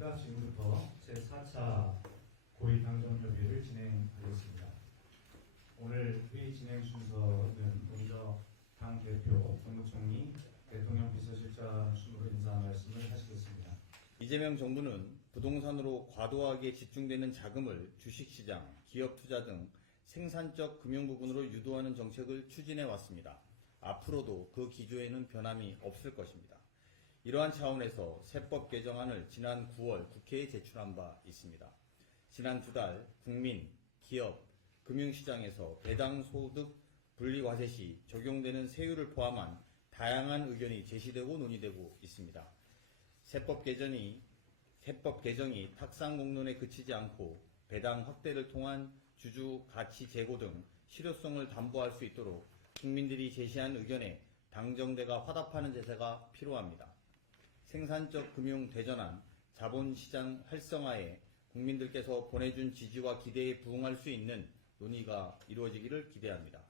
안녕하십니까. 지금부터 제4차 고위 당정협의를 진행하겠습니다. 오늘 회의 진행 순서는 먼저 당 대표, 국무총리, 대통령 비서실장 순으로 인사 말씀을 하시겠습니다. 이재명 정부는 부동산으로 과도하게 집중되는 자금을 주식시장, 기업 투자 등 생산적 금융 부분으로 유도하는 정책을 추진해 왔습니다. 앞으로도 그 기조에는 변함이 없을 것입니다. 이러한 차원에서 세법 개정안을 지난 9월 국회에 제출한 바 있습니다. 지난 두 달 국민, 기업, 금융시장에서 배당 소득 분리 과세 시 적용되는 세율을 포함한 다양한 의견이 제시되고 논의되고 있습니다. 세법 개정이 세법 개정이 탁상 공론에 그치지 않고 배당 확대를 통한 주주 가치 제고 등 실효성을 담보할 수 있도록 국민들이 제시한 의견에 당정대가 화답하는 제세가 필요합니다. 생산적 금융 대전환, 자본시장 활성화에 국민들께서 보내준 지지와 기대에 부응할 수 있는 논의가 이루어지기를 기대합니다.